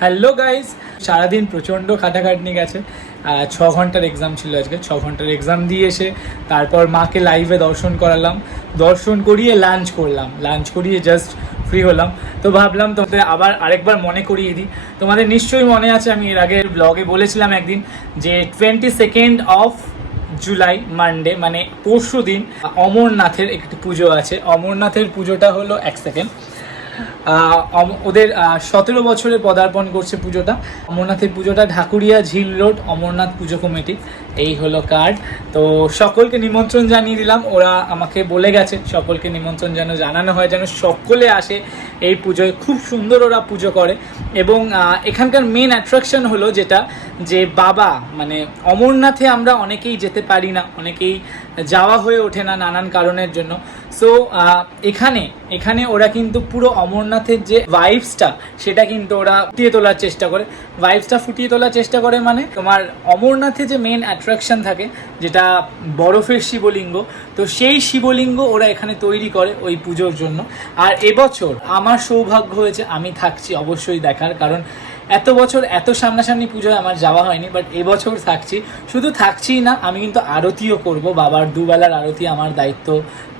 Hello guys, সারাদিন প্রচণ্ড খাটাখাটনি গেছে। 6 ঘন্টার এক্সাম ছিল আজকে। 6 ঘন্টার এক্সাম দিয়ে এসে তারপর মাকে লাইভে দর্শন করালাম, দর্শন করিয়ে লাঞ্চ করলাম, লাঞ্চ করিয়ে জাস্ট ফ্রি হলাম। তো ভাবলাম তোমাদের আবার আরেকবার মনে করিয়ে দিই। তোমাদের নিশ্চয়ই মনে আছে, আমি এর আগের ব্লগে বলেছিলাম একদিন যে 22 জুলাই মানডে মানে পরশু দিন অমরনাথের একটি পুজো আছে। অমরনাথের পুজোটা হলো 1 সেকেন্ড, ওদের 17 বছরে পদার্পণ করছে পুজোটা। অমরনাথের পুজোটা ঢাকুরিয়া ঝিল রোড অমরনাথ পুজো কমিটি, এই হলো কার্ড। তো সকলকে নিমন্ত্রণ জানিয়ে দিলাম, ওরা আমাকে বলে গেছে সকলকে নিমন্ত্রণ যেন জানানো হয়, যেন সকলে আসে এই পুজোয়। খুব সুন্দর ওরা পুজো করে এবং এখানকার মেন অ্যাট্রাকশন হলো যেটা, যে বাবা মানে অমরনাথে আমরা অনেকেই যেতে পারি না, অনেকেই যাওয়া হয়ে ওঠে না নানান কারণের জন্য। সো এখানে ওরা কিন্তু পুরো অমরনাথের যে ভাইবসটা সেটা কিন্তু ওরা ফুটিয়ে তোলার চেষ্টা করে। ভাইবসটা ফুটিয়ে তোলার চেষ্টা করে মানে তোমার অমরনাথে যে মেন অ্যাট্রাকশন থাকে যেটা বরফের শিবলিঙ্গ, তো সেই শিবলিঙ্গ ওরা এখানে তৈরি করে ওই পুজোর জন্য। আর এবছর আমার সৌভাগ্য হয়েছে, আমি থাকছি অবশ্যই দেখার, কারণ এত বছর এত সামনাসামনি পুজোয় আমার যাওয়া হয়নি, বাট এবছর থাকছি। শুধু থাকছিই না, আমি কিন্তু আরতিও করব, বাবার দুবেলার আরতি আমার দায়িত্ব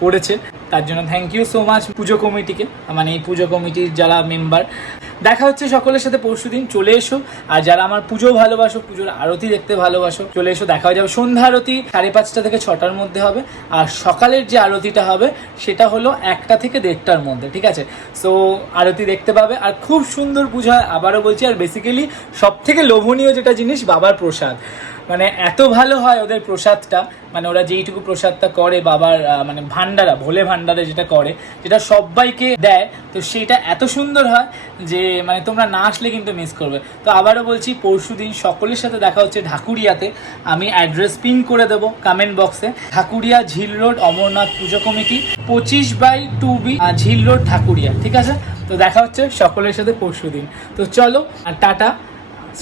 পড়েছে। তার জন্য থ্যাংক ইউ সো মাচ পুজো কমিটিকে, মানে এই পুজো কমিটির যারা মেম্বার। দেখা হচ্ছে সকলের সাথে পরশুদিন, চলে এসো। আর যারা আমার পুজো ভালোবাসো, পুজোর আরতি দেখতে ভালোবাসো, চলে এসো। দেখা হয়ে যাবে সন্ধ্যা আরতি 5:30 থেকে 6টার মধ্যে হবে। আর সকালের যে আরতিটা হবে সেটা হলো 1টা থেকে 1:30টার মধ্যে, ঠিক আছে? সো আরতি দেখতে পাবে। আর খুব সুন্দর পুজো হয়, আবারও বলছি। আর বেসিক্যালি সব থেকে লোভনীয় যেটা জিনিস, বাবার প্রসাদ, মানে এত ভালো হয় ওদের প্রসাদটা। মানে ওরা যেইটুকু প্রসাদটা করে বাবার, মানে ভান্ডারা, ভোলে ভান্ডারে যেটা করে, যেটা সবাইকে দেয়, তো সেটা এত সুন্দর হয় যে মানে তোমরা না আসলে কিন্তু মিস করবে। তো আবারও বলছি, পরশুদিন সকলের সাথে দেখা হচ্ছে ঢাকুরিয়াতে। আমি অ্যাড্রেস পিন করে দেবো কমেন্ট বক্সে। ঢাকুরিয়া ঝিল রোড অমরনাথ পুজো কমিটি, 25/2B ঝিল রোড ঢাকুরিয়া, ঠিক আছে? তো দেখা হচ্ছে সকলের সাথে পরশুদিন। তো চলো, টাটা।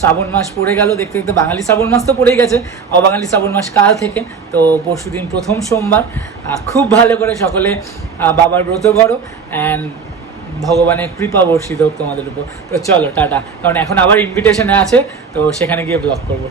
শ্রাবণ মাস পড়ে গেল দেখতে দেখতে, বাঙালি শ্রাবণ মাস তো পড়েই গেছে, অবাঙালি শ্রাবণ মাস কাল থেকে। তো পরশুদিন প্রথম সোমবার, খুব ভালো করে সকলে বাবার ব্রত করো অ্যান্ড ভগবানের কৃপা বর্ষিত হোক তোমাদের উপর। তো চলো টাটা, কারণ এখন আবার ইনভিটেশনে আছে, তো সেখানে গিয়ে ব্লগ করবো।